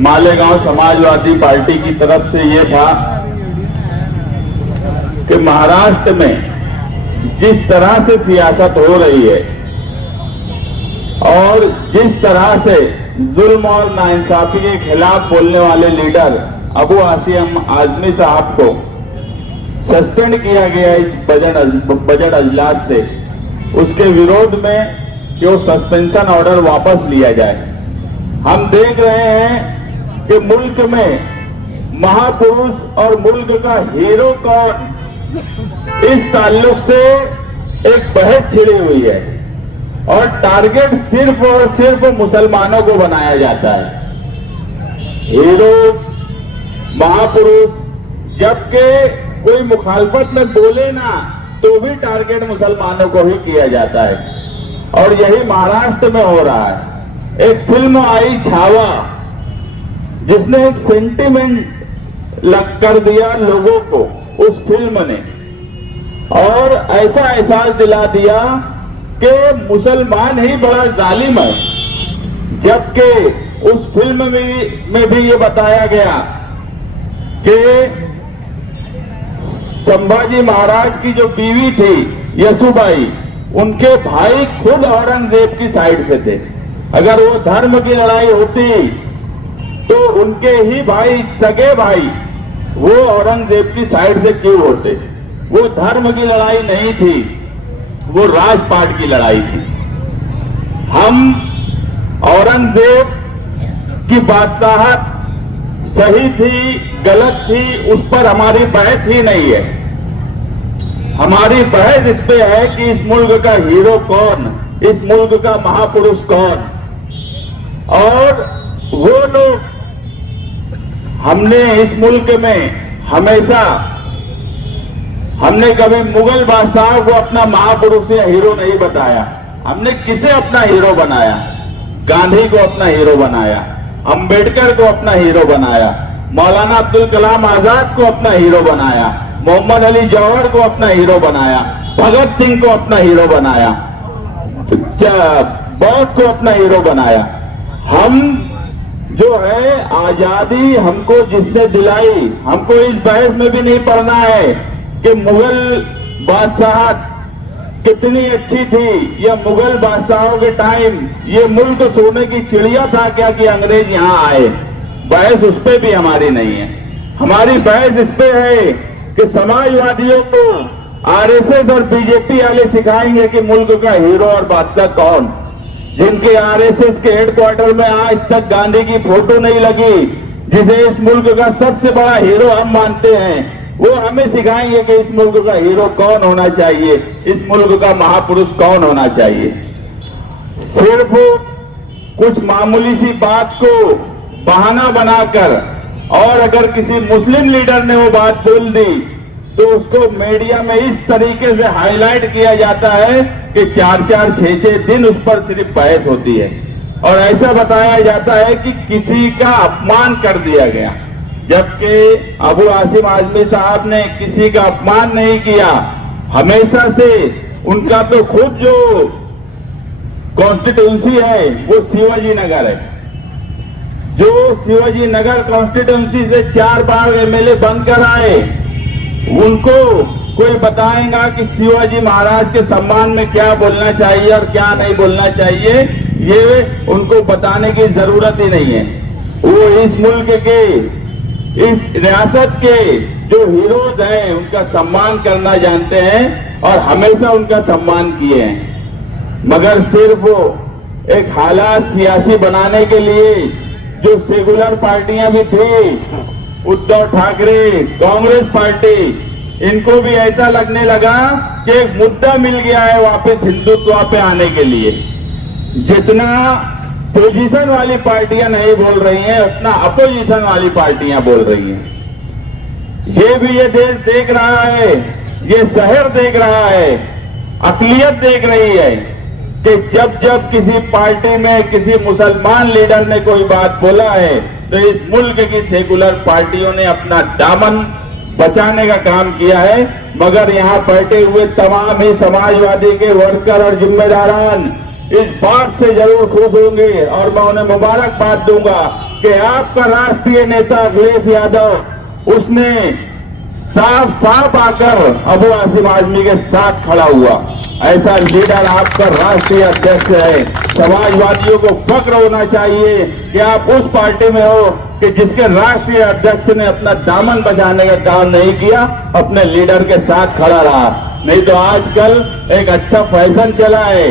Malegaon Samajwadi party की तरफ से ये था कि महाराष्ट्र में जिस तरह से सियासत हो रही है और जिस तरह से जुल्म और नाइंसाफी के खिलाफ बोलने वाले लीडर अबू आसिम आजमी साहब को सस्पेंड किया गया इस बजट अजलास से, उसके विरोध में कि वो सस्पेंशन ऑर्डर वापस लिया जाए। हम देख रहे हैं कि मुल्क में महापुरुष और मुल्क का हीरो कौन, इस ताल्लुक से एक बहस छिड़ी हुई है और टारगेट सिर्फ और सिर्फ मुसलमानों को बनाया जाता है। हीरो, महापुरुष, जबकि कोई मुखालफत में बोले ना तो भी टारगेट मुसलमानों को ही किया जाता है और यही महाराष्ट्र में हो रहा है। एक फिल्म आई छावा, जिसने एक सेंटिमेंट लग कर दिया लोगों को उस फिल्म ने, और ऐसा एहसास दिला दिया कि मुसलमान ही बड़ा जालिम है, जबकि उस फिल्म में भी ये बताया गया कि संभाजी महाराज की जो बीवी थी यसुबाई, उनके भाई खुद औरंगजेब की साइड से थे। अगर वो धर्म की लड़ाई होती तो उनके ही भाई, सगे भाई, वो औरंगजेब की साइड से क्यों होते? वो धर्म की लड़ाई नहीं थी, वो राजपाट की लड़ाई थी। हम औरंगजेब की बादशाहत सही थी, गलत थी, उस पर हमारी बहस ही नहीं है। हमारी बहस इस पे है कि इस मुल्क का हीरो कौन, इस मुल्क का महापुरुष कौन। और वो लोग, हमने इस मुल्क में हमेशा, हमने कभी मुगल बादशाह को अपना महापुरुष या हीरो नहीं बताया। हमने किसे अपना हीरो बनाया? गांधी को अपना हीरो बनाया, अंबेडकर को अपना हीरो बनाया, मौलाना अब्दुल कलाम आजाद को अपना हीरो बनाया, मोहम्मद अली जौहर को अपना हीरो बनाया, भगत सिंह को अपना हीरो बनाया, बोस को अपना हीरो बनाया। हम जो है आजादी हमको जिसने दिलाई, हमको इस बहस में भी नहीं पड़ना है कि मुगल बादशाह कितनी अच्छी थी या मुगल बादशाहों के टाइम ये मुल्क सोने की चिड़िया था क्या कि अंग्रेज यहां आए। बहस उस पे भी हमारी नहीं है। हमारी बहस इस पे है कि समाजवादियों को आरएसएस और बीजेपी वाले सिखाएंगे कि मुल्क का हीरो और बादशाह कौन। जिनके आरएसएस के हेडक्वार्टर में आज तक गांधी की फोटो नहीं लगी, जिसे इस मुल्क का सबसे बड़ा हीरो हम मानते हैं, वो हमें सिखाएंगे कि इस मुल्क का हीरो कौन होना चाहिए, इस मुल्क का महापुरुष कौन होना चाहिए। सिर्फ कुछ मामूली सी बात को बहाना बनाकर, और अगर किसी मुस्लिम लीडर ने वो बात बोल दी तो उसको मीडिया में इस तरीके से हाईलाइट किया जाता है कि 4-4, 6-6 दिन उस पर सिर्फ बहस होती है और ऐसा बताया जाता है कि किसी का अपमान कर दिया गया, जबकि अबू आसिम आजमी साहब ने किसी का अपमान नहीं किया। हमेशा से उनका तो खुद जो कॉन्स्टिट्यूंसी है वो शिवाजी नगर है। जो शिवाजी नगर कॉन्स्टिट्यूंसी से 4 बार एमएलए बनकर आए, उनको कोई बताएगा कि शिवाजी महाराज के सम्मान में क्या बोलना चाहिए और क्या नहीं बोलना चाहिए, ये उनको बताने की जरूरत ही नहीं है। वो इस मुल्क के, इस रियासत के जो हीरोज हैं उनका सम्मान करना जानते हैं और हमेशा उनका सम्मान किए हैं। मगर सिर्फ एक हालात सियासी बनाने के लिए जो सेकुलर पार्टियां भी थी, उद्धव ठाकरे, कांग्रेस पार्टी, इनको भी ऐसा लगने लगा कि एक मुद्दा मिल गया है वापस हिंदुत्व पे आने के लिए। जितना पोजीशन वाली पार्टियां नहीं बोल रही हैं, उतना अपोजिशन वाली पार्टियां बोल रही हैं। ये देश देख रहा है, ये शहर देख रहा है, अक़लियत देख रही है कि जब जब किसी पार्टी में किसी मुसलमान लीडर ने कोई बात बोला है तो इस मुल्क की सेकुलर पार्टियों ने अपना दामन बचाने का काम किया है। मगर यहाँ बैठे हुए तमाम ही समाजवादी के वर्कर और जिम्मेदारान इस बात से जरूर खुश होंगे और मैं उन्हें मुबारकबाद दूंगा कि आपका राष्ट्रीय नेता अखिलेश यादव उसने साफ साफ आकर अबू आसिम आजमी के साथ खड़ा हुआ। ऐसा लीडर आपका राष्ट्रीय अध्यक्ष है। समाजवादियों को फक्र होना चाहिए कि आप उस पार्टी में हो कि जिसके राष्ट्रीय अध्यक्ष ने अपना दामन बचाने का काम नहीं किया, अपने लीडर के साथ खड़ा रहा। नहीं तो आजकल एक अच्छा फैशन चला है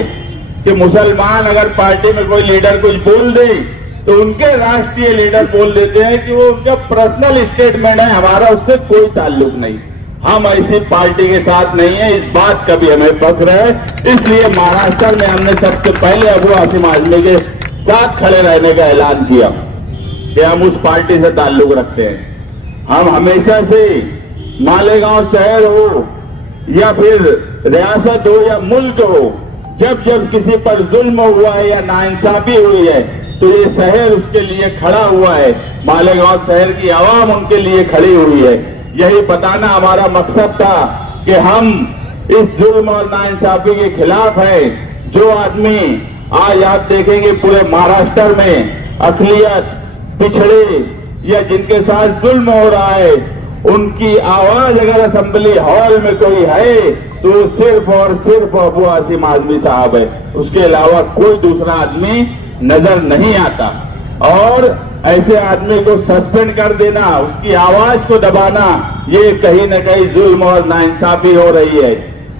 कि मुसलमान अगर पार्टी में कोई लीडर कुछ बोल दे तो उनके राष्ट्रीय लीडर बोल देते हैं कि वो उनका पर्सनल स्टेटमेंट है, हमारा उससे कोई ताल्लुक नहीं। हम ऐसी पार्टी के साथ नहीं है, इस बात का भी हमें फख्र है। इसलिए महाराष्ट्र में हमने सबसे पहले अबू आसिम आजमी के साथ खड़े रहने का ऐलान किया कि हम उस पार्टी से ताल्लुक रखते हैं। हम हमेशा से मालेगांव शहर हो या फिर रियासत हो या मुल्क हो, जब जब किसी पर जुल्म हुआ है या नाइंसाफी हुई है तो ये शहर उसके लिए खड़ा हुआ है। मालेगांव शहर की आवाम उनके लिए खड़ी हुई है। यही बताना हमारा मकसद था कि हम इस जुल्म और नाइंसाफी के खिलाफ है। जो आदमी आज आप देखेंगे पूरे महाराष्ट्र में अकलियत, पिछड़े या जिनके साथ जुल्म हो रहा है, उनकी आवाज अगर असेंबली हॉल में कोई है तो सिर्फ और सिर्फ अबू आसिम आजमी साहब है। उसके अलावा कोई दूसरा आदमी नजर नहीं आता। और ऐसे आदमी को सस्पेंड कर देना, उसकी आवाज को दबाना, ये कहीं न कहीं जुल्म और नाइंसाफी हो रही है।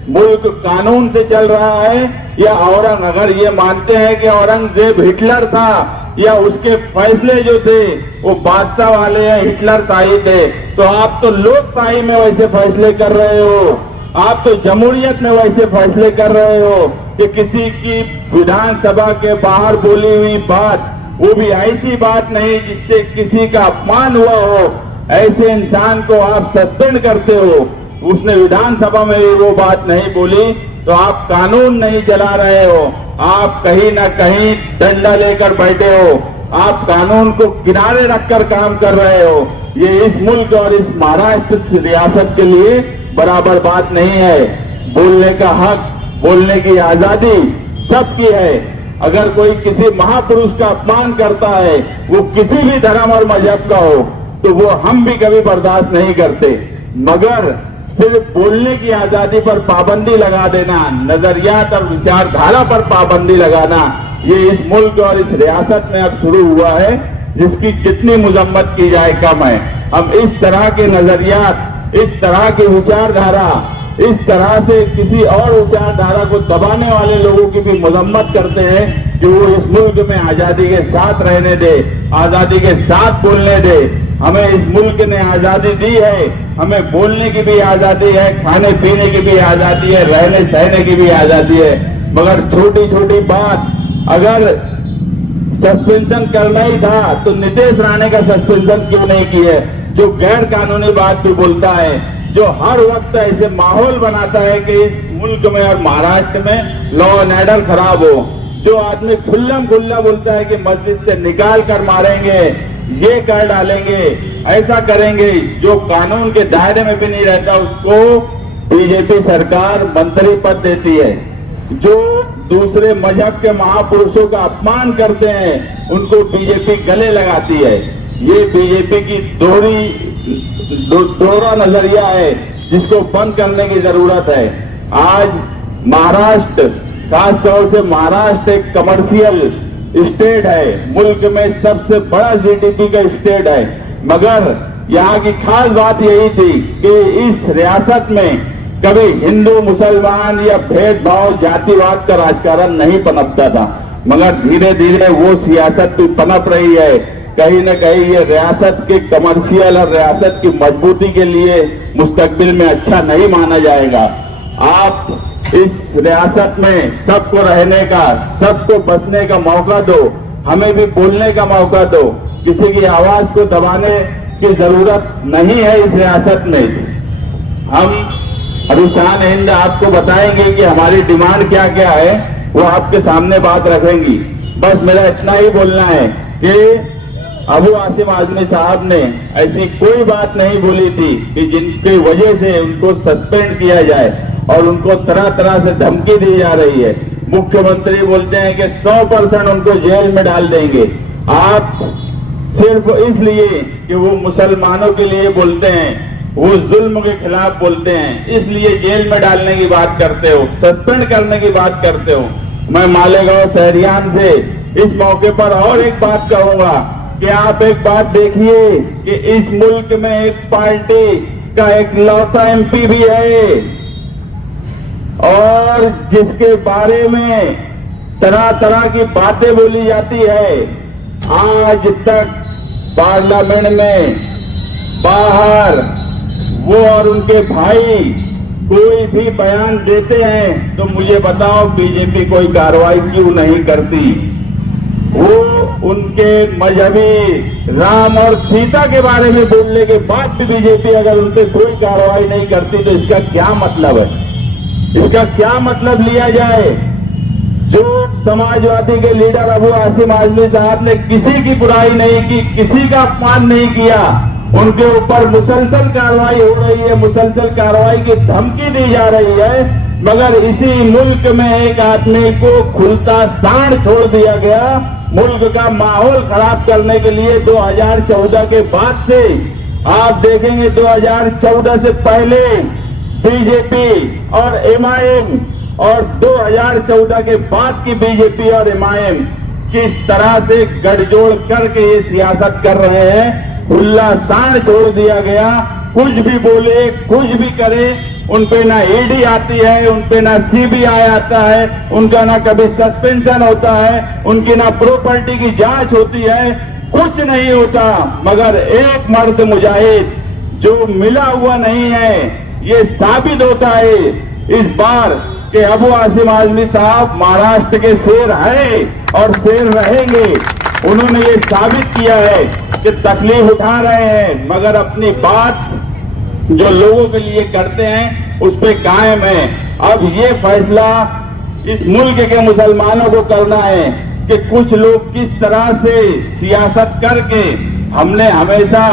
मुल्क कानून से चल रहा है या अगर ये मानते हैं कि औरंगजेब हिटलर था या उसके फैसले जो थे वो बादशाह वाले हैं, हिटलर शाही थे, तो आप तो लोकशाही में वैसे फैसले कर रहे हो, आप तो जमहूरियत में वैसे फैसले कर रहे हो कि किसी की विधानसभा के बाहर बोली हुई बात, वो भी ऐसी बात नहीं जिससे किसी का अपमान हुआ हो, ऐसे इंसान को आप सस्पेंड करते हो। उसने विधानसभा में भी वो बात नहीं बोली तो आप कानून नहीं चला रहे हो, आप कहीं ना कहीं डंडा लेकर बैठे हो, आप कानून को किनारे रखकर काम कर रहे हो। ये इस मुल्क और इस महाराष्ट्र रियासत के लिए बराबर बात नहीं है। बोलने का हक, बोलने की आजादी सबकी है। अगर कोई किसी महापुरुष का अपमान करता है, वो किसी भी धर्म और मजहब का हो, तो वो हम भी कभी बर्दाश्त नहीं करते। मगर सिर्फ बोलने की आजादी पर पाबंदी लगा देना, नजरियात और विचारधारा पर पाबंदी लगाना, ये इस मुल्क और इस रियासत में अब शुरू हुआ है, जिसकी जितनी मजम्मत की जाए कम है। हम इस तरह के नजरियात, इस तरह की विचारधारा, इस तरह से किसी और विचारधारा को दबाने वाले लोगों की भी मजम्मत करते हैं कि वो इस मुल्क में आजादी के साथ रहने दे, आजादी के साथ बोलने दे। हमें इस मुल्क ने आजादी दी है, हमें बोलने की भी आजादी है, खाने पीने की भी आजादी है, रहने सहने की भी आजादी है। मगर छोटी छोटी बात, अगर सस्पेंशन करना ही था तो नीतीश राणे का सस्पेंशन क्यों नहीं किया? जो गैर कानूनी बात भी बोलता है, जो हर वक्त ऐसे माहौल बनाता है कि इस मुल्क में और महाराष्ट्र में लॉ एंड ऑर्डर खराब हो, जो आदमी खुल्लम खुल्ला बोलता है कि मस्जिद से निकाल कर मारेंगे, ये कर डालेंगे, ऐसा करेंगे, जो कानून के दायरे में भी नहीं रहता उसको बीजेपी सरकार मंत्री पद देती है। जो दूसरे मजहब के महापुरुषों का अपमान करते हैं उनको बीजेपी गले लगाती है। ये बीजेपी की दोहरा नजरिया है जिसको बंद करने की जरूरत है। आज महाराष्ट्र, खासतौर से महाराष्ट्र एक कमर्शियल स्टेट है, मुल्क में सबसे बड़ा जीडीपी का स्टेट है। मगर यहाँ की खास बात यही थी कि इस रियासत में कभी हिंदू मुसलमान या भेदभाव जातिवाद का राजकारण नहीं पनपता था। मगर धीरे धीरे वो सियासत भी पनप रही है। कहीं न कहीं ये रियासत के कमर्शियल और रियासत की मजबूती के लिए मुस्तकबिल में अच्छा नहीं माना जाएगा। आप इस रियासत में सबको रहने का, सबको बसने का मौका दो, हमें भी बोलने का मौका दो। किसी की आवाज को दबाने की जरूरत नहीं है इस रियासत में। हम अभी शान हिंद आपको बताएंगे कि हमारी डिमांड क्या क्या है, वो आपके सामने बात रखेंगी। बस मेरा इतना ही बोलना है कि अबू आसिम आजमी साहब ने ऐसी कोई बात नहीं बोली थी कि जिनकी वजह से उनको सस्पेंड किया जाए और उनको तरह तरह से धमकी दी जा रही है। मुख्यमंत्री बोलते हैं कि 100% उनको जेल में डाल देंगे। आप सिर्फ इसलिए कि वो मुसलमानों के लिए बोलते हैं, वो जुल्म के खिलाफ बोलते हैं, इसलिए जेल में डालने की बात करते हो, सस्पेंड करने की बात करते हो। मैं मालेगांव शहरियान से इस मौके पर और एक बात कहूंगा कि आप एक बात देखिए कि इस मुल्क में एक पार्टी का एक लौता एमपी भी है और जिसके बारे में तरह तरह की बातें बोली जाती है। आज तक पार्लियामेंट में बाहर वो और उनके भाई कोई भी बयान देते हैं तो मुझे बताओ बीजेपी कोई कार्रवाई क्यों नहीं करती? वो उनके मजहबी राम और सीता के बारे में बोलने के बाद भी बीजेपी अगर उन पर कोई कार्रवाई नहीं करती तो इसका क्या मतलब है? इसका क्या मतलब लिया जाए? जो समाजवादी के लीडर अबू आसिम आजमी साहब ने किसी की बुराई नहीं की, किसी का अपमान नहीं किया, उनके ऊपर मुसलसल कार्रवाई हो रही है, मुसलसल कार्रवाई की धमकी दी जा रही है, मगर इसी मुल्क में एक आदमी को खुलता सांड छोड़ दिया गया मुल्क का माहौल खराब करने के लिए। 2014 के बाद से आप देखेंगे 2014 से पहले बीजेपी और एमआईएम और 2014 के बाद की बीजेपी और एमआईएम किस तरह से गठजोड़ करके ये सियासत कर रहे हैं। खुला सांड छोड़ दिया गया, कुछ भी बोले, कुछ भी करे, उनपे ना ईडी आती है, उनपे ना सीबीआई आता है, उनका ना कभी सस्पेंशन होता है, उनकी ना प्रॉपर्टी की जांच होती है, कुछ नहीं होता। मगर एक मर्द मुजाहिद जो मिला हुआ नहीं है, ये साबित होता है इस बार कि अबू आसिम आजमी साहब महाराष्ट्र के शेर है और शेर रहेंगे। उन्होंने ये साबित किया है कि तकलीफ उठा रहे हैं मगर अपनी बात जो लोगों के लिए करते हैं उस पे कायम है। अब ये फैसला इस मुल्क के मुसलमानों को करना है कि कुछ लोग किस तरह से सियासत करके, हमने हमेशा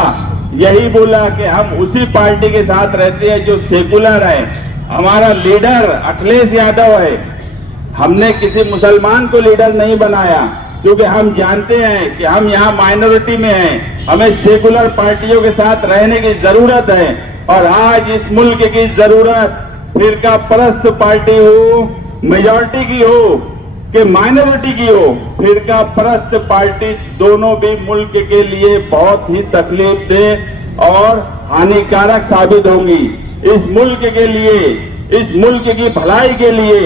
यही बोला कि हम उसी पार्टी के साथ रहते हैं जो सेकुलर है। हमारा लीडर अखिलेश यादव है, हमने किसी मुसलमान को लीडर नहीं बनाया क्योंकि हम जानते हैं कि हम यहाँ माइनॉरिटी में हैं, हमें सेकुलर पार्टियों के साथ रहने की जरूरत है। और आज इस मुल्क की जरूरत फिरका परस्त पार्टी हो, मेजॉरिटी की हो कि माइनॉरिटी की हो, फिरका परस्त पार्टी दोनों भी मुल्क के लिए बहुत ही तकलीफ दे और हानिकारक साबित होंगी। इस मुल्क के लिए, इस मुल्क की भलाई के लिए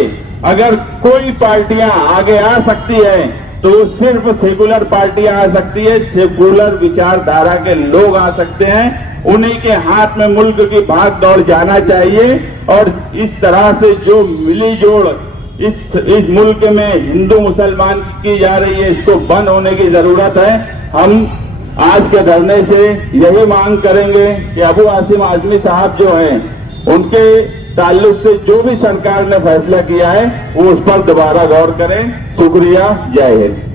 अगर कोई पार्टियां आगे आ सकती है तो सिर्फ सेकुलर पार्टियां आ सकती है, सेकुलर विचारधारा के लोग आ सकते हैं। उन्हीं के हाथ में मुल्क की भाग दौड़ जाना चाहिए और इस तरह से जो मिली जोड़ इस मुल्क में हिंदू मुसलमान की जा रही है, इसको बंद होने की जरूरत है। हम आज के धरने से यही मांग करेंगे कि अबू आसिम आजमी साहब जो हैं उनके ताल्लुक से जो भी सरकार ने फैसला किया है वो उस पर दोबारा गौर करें। शुक्रिया, जय हिंद।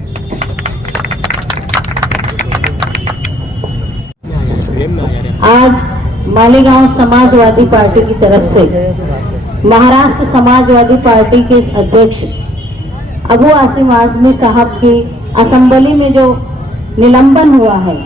आज मालेगांव समाजवादी पार्टी की तरफ से महाराष्ट्र समाजवादी पार्टी के अध्यक्ष अबू आसिम आजमी साहब की असेंबली में जो निलंबन हुआ है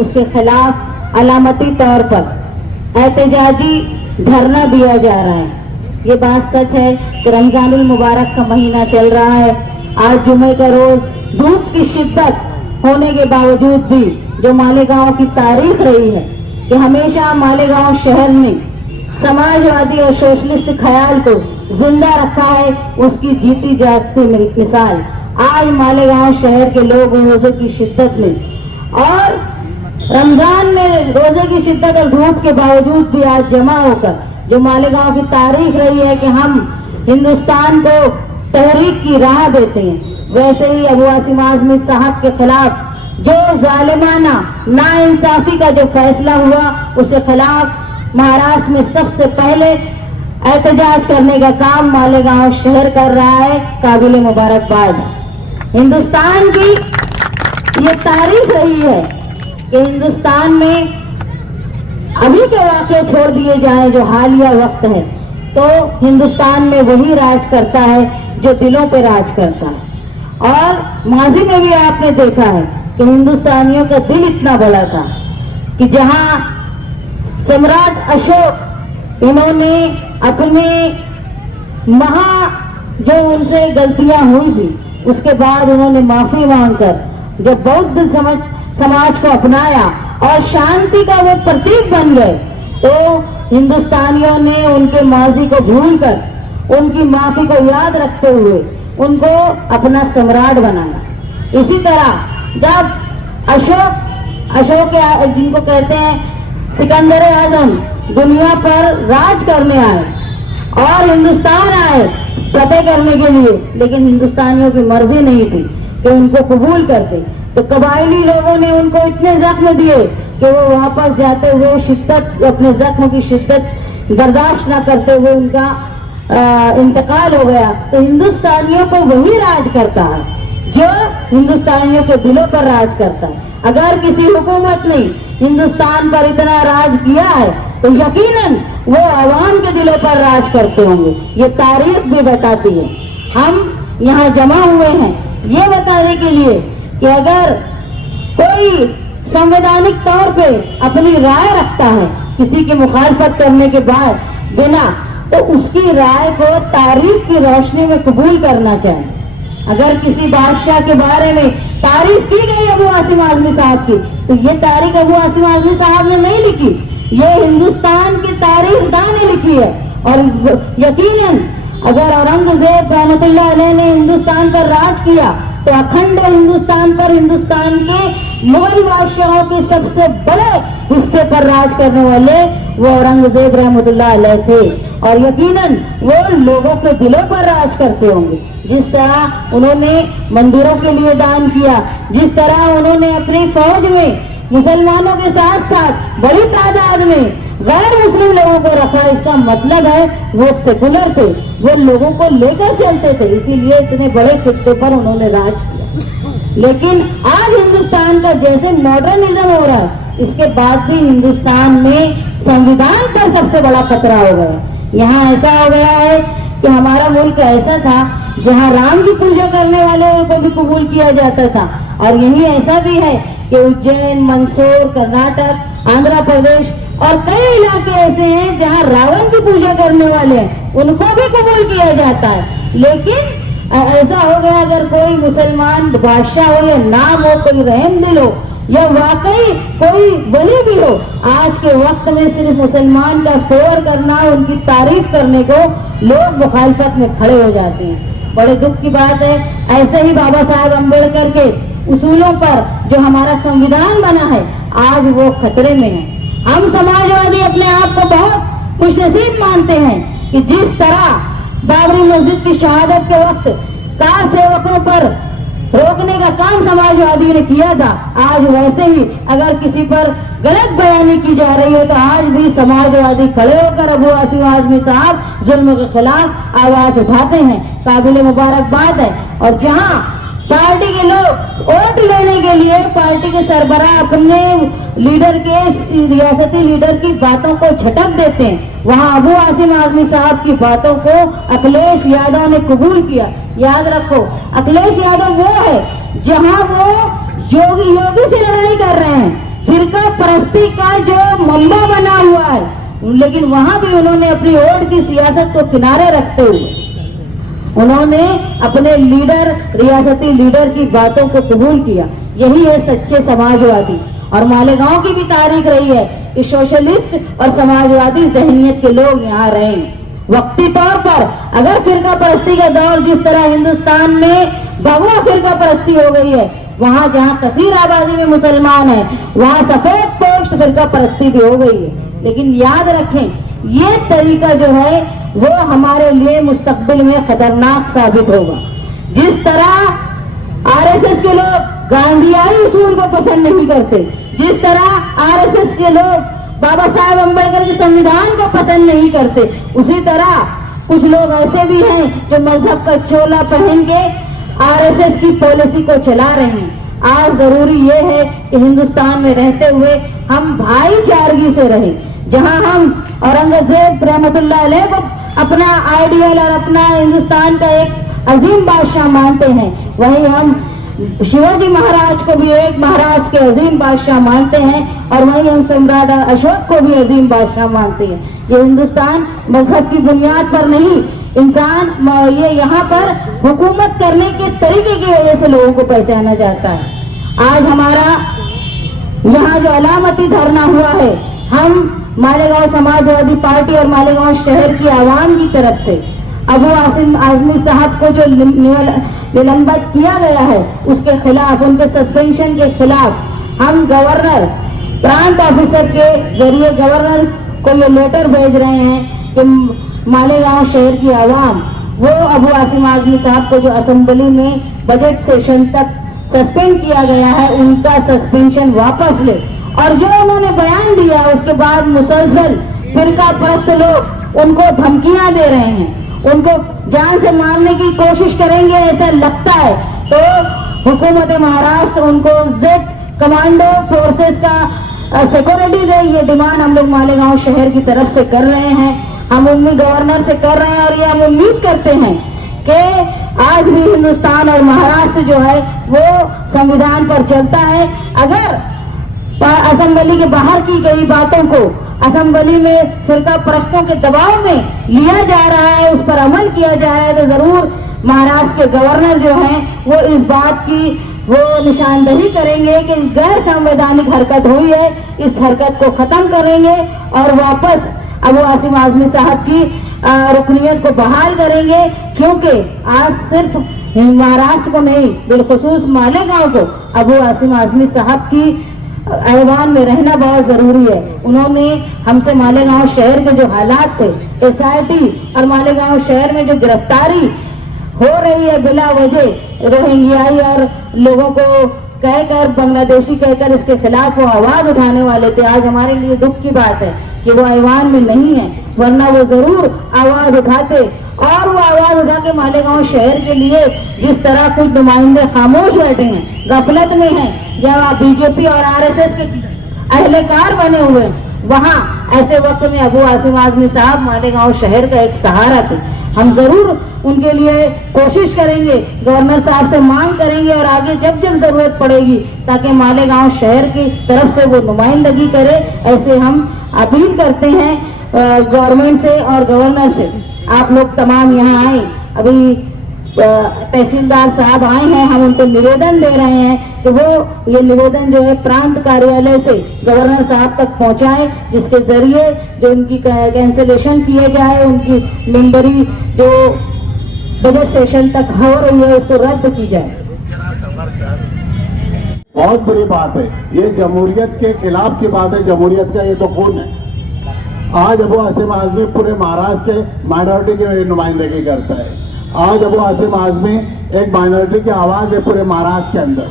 उसके खिलाफ अलामती तौर पर एहतजाजी धरना दिया जा रहा है। ये बात सच है कि रमजानुल मुबारक का महीना चल रहा है। आज जुमे का रोज धूप की शिद्दत होने के बावजूद भी जो मालेगांव की तारीख रही है कि हमेशा मालेगांव शहर ने समाजवादी और सोशलिस्ट ख्याल को जिंदा रखा है, उसकी जीती जागती मिसाल आज मालेगांव शहर के लोग रोजे की शिद्दत में और रमजान में रोजे की शिद्दत और धूप के बावजूद भी आज जमा होकर जो मालेगांव की तारीख रही है कि हम हिंदुस्तान को तहरीक की राह देते हैं, वैसे ही अबू आसिम आजमी साहब के खिलाफ जो जालिमाना नाइंसाफी का जो फैसला हुआ उसके खिलाफ महाराष्ट्र में सबसे पहले एहतजाज करने का काम मालेगांव शहर कर रहा है। काबिल मुबारकबाद। हिंदुस्तान की ये तारीख रही है कि हिंदुस्तान में अभी के वाक़े छोड़ दिए जाएं जो हालिया वक्त है तो हिंदुस्तान में वही राज करता है जो दिलों पे राज करता है। और माजी में भी आपने देखा है कि हिंदुस्तानियों का दिल इतना बड़ा था कि जहां सम्राट अशोक इन्होंने अपने जो उनसे गलतियां हुई थी उसके बाद उन्होंने माफी मांगकर जब बौद्ध समाज को अपनाया और शांति का वो प्रतीक बन गए, तो हिंदुस्तानियों ने उनके माजी को भूलकर उनकी माफी को याद रखते हुए उनको अपना सम्राट बनाया। इसी तरह जब अशोक जिनको कहते हैं सिकंदर आजम दुनिया पर राज करने आए और हिंदुस्तान आए फतेह करने के लिए, लेकिन हिंदुस्तानियों की मर्जी नहीं थी कि उनको कबूल करते, तो कबायली लोगों ने उनको इतने जख्म दिए कि वो वापस जाते हुए शिद्दत अपने जख्म की शिद्दत बर्दाश्त न करते हुए उनका इंतकाल हो गया। तो हिंदुस्तानियों पर वही राज करता है जो हिंदुस्तानियों के दिलों पर राज करता है। अगर किसी हुकूमत ने हिंदुस्तान पर इतना राज किया है तो यकीनन वो आवाम के दिलों पर राज करते होंगे, ये तारीख भी बताती है। हम यहाँ जमा हुए हैं ये बताने के लिए कि अगर कोई संवैधानिक तौर पे अपनी राय रखता है किसी की मुखालफत करने के बाद बिना, तो उसकी राय को तारीख की रोशनी में कबूल करना चाहिए। अगर किसी बादशाह के बारे में तारीफ की गई अबू आसिम आजमी साहब की, तो ये तारीख अबू आसिम आजमी साहब ने नहीं लिखी, ये हिंदुस्तान की तारीखदां ने लिखी है। और यकीनन अगर औरंगजेब रहमतुल्लाह अलैह ने हिंदुस्तान पर राज किया तो अखंड हिंदुस्तान पर हिंदुस्तान के मुगल बादशाहों के सबसे बड़े हिस्से पर राज करने वाले वो औरंगजेब रहमतुल्लाह अलैह थे, और यकीनन वो लोगों के दिलों पर राज करते होंगे। जिस तरह उन्होंने मंदिरों के लिए दान किया, जिस तरह उन्होंने अपनी फौज में मुसलमानों के साथ साथ बड़ी तादाद में गैर मुस्लिम लोगों को रखा, इसका मतलब है वो सेकुलर थे, वो लोगों को लेकर चलते थे, इसीलिए इतने बड़े खित्ते पर उन्होंने राज किया। लेकिन आज हिंदुस्तान का जैसे मॉडर्निज्म हो रहा है, इसके बाद भी हिंदुस्तान में संविधान पर सबसे बड़ा खतरा हो गया। यहाँ ऐसा हो गया है कि हमारा मुल्क ऐसा था जहाँ राम की पूजा करने वालों को भी कबूल किया जाता था, और यही ऐसा भी है कि उज्जैन, मंदसौर, कर्नाटक, आंध्र प्रदेश और कई इलाके ऐसे हैं जहां रावण की पूजा करने वाले हैं उनको भी कबूल किया जाता है। लेकिन ऐसा हो गया अगर कोई मुसलमान बादशाह हो या नाम हो, कोई रहम दिल हो या वाकई कोई वली भी हो, आज के वक्त में सिर्फ मुसलमान का फेवर करना, उनकी तारीफ करने को लोग मुखालफत में खड़े हो जाते हैं। बड़े दुख की बात है, ऐसे ही बाबा साहब अम्बेडकर के उसूलों पर जो हमारा संविधान बना है आज वो खतरे में है। हम समाजवादी अपने आप को बहुत खुशनसीब मानते हैं कि जिस तरह बाबरी मस्जिद की शहादत के वक्त कार सेवकों पर रोकने का काम समाजवादी ने किया था, आज वैसे ही अगर किसी पर गलत बयानी की जा रही है तो आज भी समाजवादी खड़े होकर अबू आसिम आजमी साहब जुल्म के खिलाफ आवाज उठाते हैं। काबिल मुबारकबाद है। और जहां पार्टी के लोग वोट लेने के लिए पार्टी के सरबराह अपने लीडर के रियासती लीडर की बातों को झटक देते हैं, वहां अबू आसिम आजमी साहब की बातों को अखिलेश यादव ने कबूल किया। याद रखो, अखिलेश यादव वो है जहां वो योगी से लड़ाई कर रहे हैं, फिरका परस्ती का जो मम्बा बना हुआ है, लेकिन वहां भी उन्होंने अपनी वोट की सियासत को किनारे रखते हुए उन्होंने अपने लीडर, रियासती लीडर की बातों को कबूल किया। यही है सच्चे समाजवादी। और मालेगांव की भी तारीख रही है कि सोशलिस्ट और समाजवादी जहनियत के लोग यहाँ रहे हैं। वक्ती तौर पर अगर फिरका परस्ती का दौर जिस तरह हिंदुस्तान में भगवा फिरका परस्ती हो गई है, वहां जहां कसीर आबादी में मुसलमान है वहां सफेद पोस्ट फिरका परस्ती भी हो गई है। लेकिन याद रखें, ये तरीका जो है वो हमारे लिए मुस्तकबिल में खतरनाक साबित होगा। जिस तरह आरएसएस के लोग गांधीयाई उसूल को पसंद नहीं करते, जिस तरह आरएसएस के लोग बाबा साहेब अम्बेडकर के संविधान को पसंद नहीं करते, उसी तरह कुछ लोग ऐसे भी हैं जो मजहब का चोला पहन के आरएसएस की पॉलिसी को चला रहे हैं। आज जरूरी ये है कि हिंदुस्तान में रहते हुए हम भाईचारगी से रहें। जहां हम औरंगजेब रहमतुल्लाह अलैह को अपना आइडियल और अपना हिंदुस्तान का एक अजीम बादशाह मानते हैं, वहीं हम शिवाजी महाराज को भी एक महाराज के अजीम बादशाह मानते हैं और वहीं हम सम्राट अशोक को भी अजीम बादशाह मानते हैं। ये हिंदुस्तान मजहब की बुनियाद पर नहीं, इंसान ये यहाँ पर हुकूमत करने के तरीके की वजह से लोगों को पहचाना जाता है। आज हमारा यहाँ जो अलामती धरना हुआ है, हम मालेगांव समाजवादी पार्टी और मालेगांव शहर की आवाम की तरफ से अबू आसिम आजमी साहब को जो निलंबित किया गया है उसके खिलाफ, उनके सस्पेंशन के खिलाफ हम गवर्नर प्रांत ऑफिसर के जरिए गवर्नर को ये लेटर भेज रहे हैं कि मालेगांव शहर की आवाम वो अबू आसिम आजमी साहब को जो असेंबली में बजट सेशन तक सस्पेंड किया गया है उनका सस्पेंशन वापस ले, और जो उन्होंने बयान दिया उसके बाद मुसलसल फिरका परस्त लोग उनको धमकियां दे रहे हैं, उनको जान से मारने की कोशिश करेंगे ऐसा लगता है। तो हुकूमत महाराष्ट्र उनको जेड कमांडो फोर्सेस का सिक्योरिटी दे, ये डिमांड हम लोग मालेगांव शहर की तरफ से कर रहे हैं। हम उम्मीद गवर्नर से कर रहे हैं और ये हम उम्मीद करते हैं कि आज भी हिंदुस्तान और महाराष्ट्र जो है वो संविधान पर चलता है। अगर असेंबली के बाहर की गई बातों को असेंबली में फिरका परस्तों के दबाव में लिया जा रहा है, उस पर अमल किया जा रहा है, तो जरूर महाराष्ट्र के गवर्नर जो हैं वो इस बात की वो निशानदही करेंगे कि गैर संवैधानिक हरकत हुई है, इस हरकत को खत्म करेंगे और वापस अबू आसिम आजमी साहब की रुकनीयत को बहाल करेंगे। क्योंकि आज सिर्फ महाराष्ट्र को नहीं बिलखुसूस मालेगांव को अबू आसिम आजमी साहब की ऐवान में रहना बहुत जरूरी है। उन्होंने हमसे मालेगांव शहर के जो हालात थे, एसआईटी और मालेगांव शहर में जो गिरफ्तारी हो रही है बिला वजह रोहिंग्याई और लोगों को कहकर बांग्लादेशी कहकर इसके खिलाफ वो आवाज उठाने वाले थे, आज हमारे लिए दुख की बात है कि वो ऐवान में नहीं है, वरना वो जरूर आवाज उठाते। और वो आवाज उठा के मालेगांव शहर के लिए जिस तरह कुछ नुमाइंदे खामोश बैठे हैं, गफलत में हैं, जब बीजेपी और आरएसएस के अहलकार बने हुए, वहां ऐसे वक्त में अबू आसिम आजमी साहब मालेगांव शहर का एक सहारा थे। हम जरूर उनके लिए कोशिश करेंगे, गवर्नर साहब से मांग करेंगे और आगे जब जब जरूरत पड़ेगी ताकि मालेगांव शहर की तरफ से वो नुमाइंदगी करे, ऐसे हम अपील करते हैं गवर्नमेंट से और गवर्नर से। आप लोग तमाम यहाँ आए, अभी तहसीलदार साहब आए हैं, हम उनको निवेदन दे रहे हैं कि वो ये निवेदन जो है प्रांत कार्यालय से गवर्नर साहब तक पहुंचाएं, जिसके जरिए जो उनकी कैंसिलेशन किए जाए, उनकी मेंबरी जो बजट सेशन तक हो रही है उसको रद्द की जाए। बहुत बुरी बात है, ये जमहूरियत के खिलाफ की बात है, जमहूरियत का ये तो खून है। आज अबू आसिम आजमी पूरे महाराष्ट्र के माइनॉरिटी की नुमाइंदगी करता है। आज अबू आसिम आजमी एक माइनॉरिटी की आवाज है पूरे महाराष्ट्र के अंदर।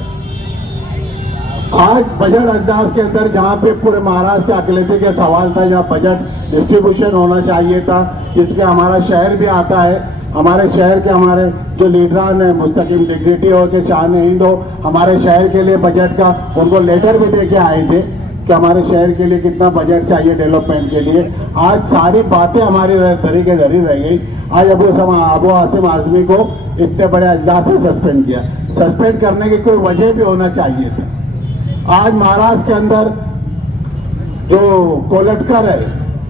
आज बजट अजलास के अंदर जहाँ पे पूरे महाराष्ट्र के अकलियती का सवाल था, जहाँ बजट डिस्ट्रीब्यूशन होना चाहिए था, जिसमें हमारा शहर भी आता है, हमारे शहर के हमारे जो लीडरान है मुस्तकिम डिग्निटी हो के चाहने हिंद हो, हमारे शहर के लिए बजट का उनको लेटर भी दे के आए थे कि हमारे शहर के लिए कितना बजट चाहिए डेवलपमेंट के लिए। आज सारी बातें हमारी तरीके धरी रह गई। आज अबू आसिम आजमी को इतने बड़े अजलास से सस्पेंड किया। सस्पेंड करने की कोई वजह भी होना चाहिए था। आज महाराष्ट्र के अंदर जो कोलटकर है,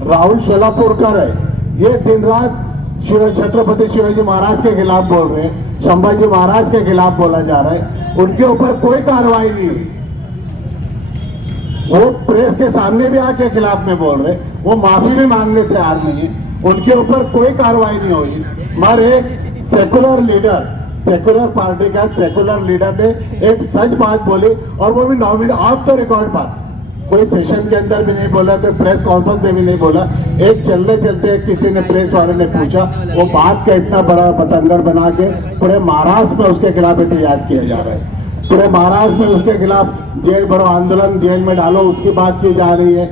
राहुल शोलापुरकर है, ये दिन रात छत्रपति शिवाजी महाराज के खिलाफ बोल रहे हैं, संभाजी महाराज के खिलाफ बोला जा रहा है, उनके ऊपर कोई कार्रवाई नहीं हुई। वो प्रेस के सामने भी आके खिलाफ में बोल रहे, वो माफी भी मांगने तैयार नहीं है, उनके ऊपर कोई कार्रवाई नहीं हुई। मगर एक सेकुलर लीडर, सेकुलर पार्टी का सेकुलर लीडर ने एक सच बात बोली, और वो भी नॉमिनेट ऑफ द रिकॉर्ड बात, कोई सेशन के अंदर भी नहीं बोला, कोई प्रेस कॉन्फ्रेंस में भी नहीं बोला। एक चलते चलते किसी ने प्रेस वाले ने पूछा, वो बात का इतना बड़ा बतंगड़ बना के पूरे महाराष्ट्र में उसके खिलाफ एहतजाज किया जा रहा है। पूरे महाराष्ट्र में उसके खिलाफ जेल भरो आंदोलन, जेल में डालो, उसकी बात की जा रही है,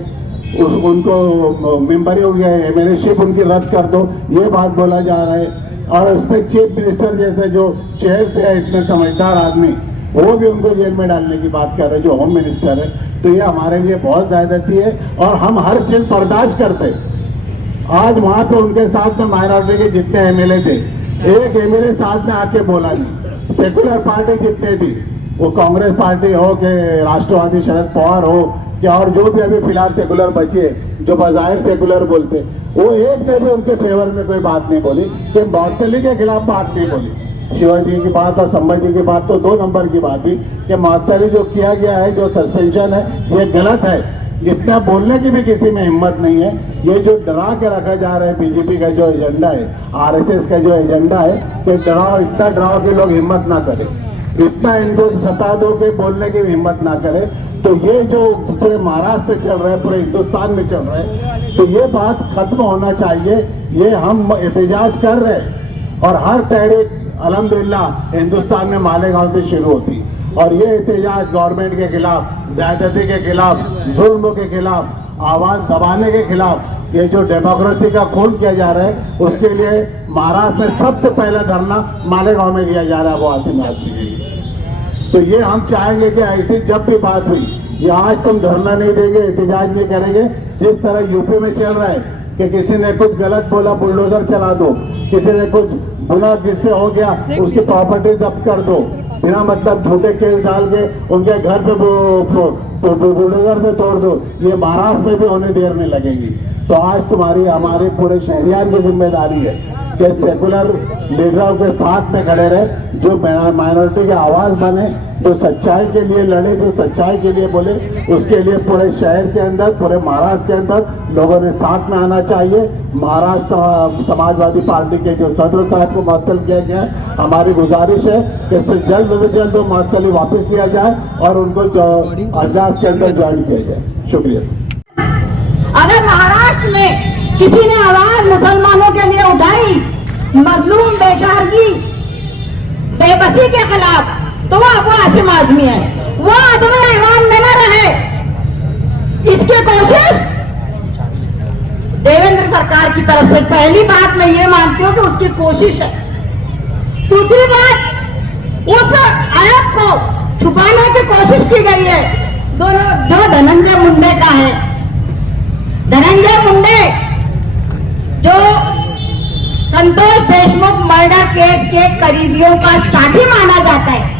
उनको मेंबरी हो गया है, एमएलएशिप उनकी रद्द कर दो, ये बात बोला जा रहा है। और उस पर चीफ मिनिस्टर जैसे जो चेयर पे है इतने समझदार आदमी, वो भी उनको जेल में डालने की बात कर रहे, जो होम मिनिस्टर है। तो ये हमारे लिए बहुत ज्यादती है और हम हर चीज बर्दाश्त करते। आज वहां पे उनके साथ में माइनॉरिटी के जितने एमएलए थे, एक एमएलए साथ में आके बोला नहीं। सेकुलर पार्टी जितने थी वो कांग्रेस पार्टी हो कि राष्ट्रवादी शरद पवार हो कि और जो भी अभी फिलहाल सेकुलर बचे जो बाजाहिर सेकुलर बोलते, वो एक ने भी उनके फेवर में कोई बात नहीं बोली कि महोत्सवी के खिलाफ बात नहीं बोली। शिवाजी की बात और संभाजी की बात तो 2 नंबर की बात हुई कि महोत्सवी जो किया गया है, जो सस्पेंशन है, ये गलत है। इतना बोलने की भी किसी में हिम्मत नहीं है। ये जो डरा के रखा जा रहा है बीजेपी का जो एजेंडा है, आरएसएस का जो एजेंडा है, कि डराओ, इतना डराओ कि लोग हिम्मत ना करें, इतना इनको सता दो कि बोलने की हिम्मत ना करे। तो ये जो पूरे महाराष्ट्र में चल रहा है, पूरे हिंदुस्तान में चल रहा है, तो ये बात खत्म होना चाहिए। ये हम एहतजाज कर रहे हैं और हर तहरीक अल्हम्दुलिल्लाह हिंदुस्तान में मालेगांव से शुरू होती, और ये एहतजाज गवर्नमेंट के खिलाफ, ज्यादती के खिलाफ, जुल्म के खिलाफ, आवाज दबाने के खिलाफ, ये जो डेमोक्रेसी का खून किया जा रहा है, उसके लिए महाराष्ट्र में सबसे पहला धरना मालेगांव में दिया जा रहा है वो आसिम आदमी के लिए। तो ये हम चाहेंगे कि ऐसी जब भी बात हुई, ये आज तुम धरना नहीं देंगे, एहतजाज नहीं करेंगे, जिस तरह यूपी में चल रहा है कि किसी ने कुछ गलत बोला बुलडोजर चला दो, किसी ने कुछ गुनाह जिससे हो गया उसकी प्रॉपर्टी जब्त कर दो, बिना मतलब झूठे केस डाल के उनके घर पे बुलडोजर से तोड़ दो। ये महाराष्ट्र में भी होने देर नहीं लगेगी। तो आज तुम्हारी हमारे पूरे शहरियान की जिम्मेदारी है कि सेकुलर लीडरों के साथ में खड़े रहे, जो माइनॉरिटी की आवाज बने, जो सच्चाई के लिए लड़े, जो सच्चाई के लिए बोले। उसके लिए पूरे शहर के अंदर, पूरे महाराष्ट्र के अंदर लोगों ने साथ में आना चाहिए। महाराष्ट्र समाजवादी पार्टी के जो सदर साहब को मुअत्तल किया गया है, हमारी गुजारिश है कि इससे जल्द से जल्द वो मुअत्तली वापस लिया जाए और उनको अजलास के अंदर ज्वाइन किया जाए। शुक्रिया। अगर महाराष्ट्र में किसी ने आवाज मुसलमानों के लिए उठाई, मजलूम बेचारगी बेबसी के खिलाफ, तो वो अबू आसिम आदमी है, वो आदमी ईमान में न रहे। इसकी कोशिश देवेंद्र सरकार की तरफ से, पहली बात मैं ये मानती हूँ कि उसकी कोशिश है। दूसरी बात, उस ऐप को छुपाने की कोशिश की गई है जो धनंजय मुंडे का है। धनंजय मुंडे जो संतोष देशमुख मर्डर केस के करीबियों का साथी माना जाता है,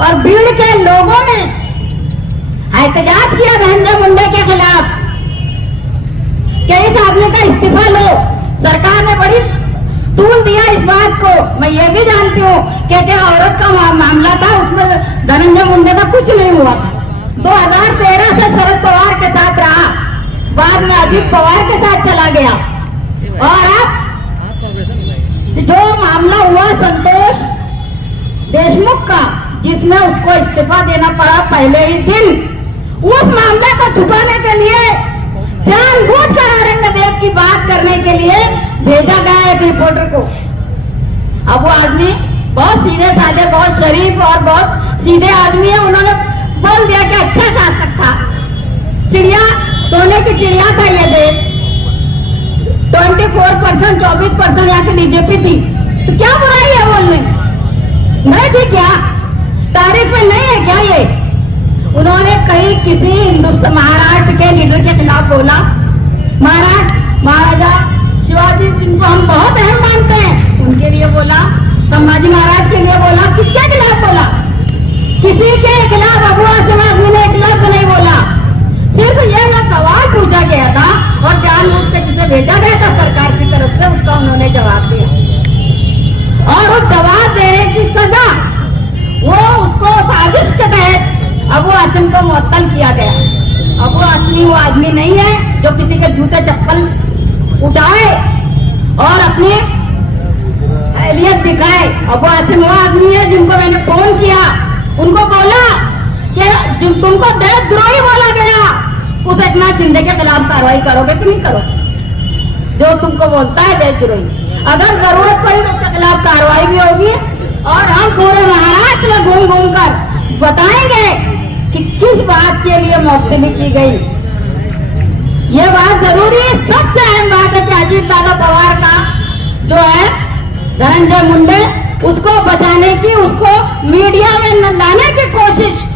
और भीड़ के लोगों ने एहतजाज किया धनंजय मुंडे के खिलाफ कि इस आदमी का इस्तीफा लो। सरकार ने बड़ी तूल दिया इस बात को। मैं ये भी जानती हूँ कि औरत का मामला था, उसमें धनंजय मुंडे का कुछ नहीं हुआ था। 2013 से शरद पवार के साथ रहा, बाद में अजीत पवार के साथ चला गया, और अब जो मामला हुआ संतोष देशमुख का, जिसमें उसको इस्तीफा देना पड़ा पहले ही दिन, उस मामले को छुपाने के लिए जानबूझकर औरंगजेब की बात करने के लिए भेजा गया एक रिपोर्टर को। अब वो आदमी बहुत सीधे साधे, बहुत शरीफ और बहुत सीधे आदमी है। उन्होंने बोल दिया कि अच्छा शासक था, चिड़िया, सोने की चिड़िया था ये देश, 24%, 24% यहाँ की बीजेपी थी, तो क्या बुराई है बोलने? नहीं थी क्या? तारीफ में नहीं है क्या ये? उन्होंने कहीं किसी हिंदुस्तान महाराष्ट्र के लीडर के खिलाफ बोला। महाराजा शिवाजी, जिनको हम बहुत अहम मानते हैं, उनके लिए बोला, संभाजी महाराज के लिए बोला। किसके खिलाफ बोला? किसी के खिलाफ अबू आसिम आदमी ने खिलाफ नहीं बोला। सिर्फ ये सवाल पूछा गया था और जानबूझ से जिसे भेजा गया था सरकार की तरफ से, उसका उन्होंने जवाब दिया, और उस जवाब देने की सजा वो उसको साजिश के तहत अबू आसिम को मुअत्तल किया गया। अबू आसिम वो आदमी नहीं है जो किसी के जूते चप्पल उठाए और अपनी हैसियत दिखाए। अबू आसिम वो आदमी है जिनको मैंने फोन किया, उनको बोला कि तुमको देशद्रोही बोला गया, उस एकनाथ शिंदे के खिलाफ कार्रवाई करोगे कि नहीं करोगे? जो तुमको बोलता है देशद्रोही, अगर जरूरत पड़ी तो उसके खिलाफ कार्रवाई भी होगी, और हम पूरे महाराष्ट्र में घूम घूम कर बताएंगे कि किस बात के लिए मुअत्तली की गई। ये बात जरूरी है। सबसे अहम बात है कि अजीत दादा पवार का जो है धनंजय मुंडे, उसको बचाने की, उसको मीडिया में लाने की कोशिश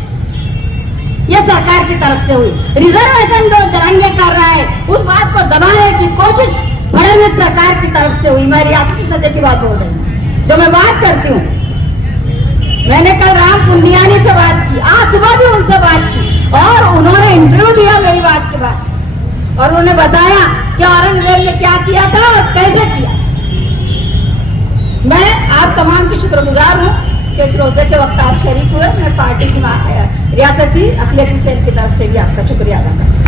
ये सरकार की तरफ से हुई। रिजर्वेशन जो दरंगे कर रहा है, उस बात को दबाने की कोशिश फडणवीस सरकार की तरफ से हुई। मेरी आपकी सत्य की बात हो रही है जो मैं बात करती हूँ। मैंने कल राम पुंडियानी से बात की, आज सुबह भी उनसे बात की और उन्होंने इंटरव्यू दिया मेरी बात के बाद और उन्होंने बताया कि औरंगजेब ने क्या किया था और कैसे किया। मैं आप तमाम की शुक्रगुजार हूँ कि इस रोजे के वक्त आप शरीक हुए। मैं पार्टी की रियासती अक़लियती सेल की तरफ से भी आपका शुक्रिया अदा करता हूँ।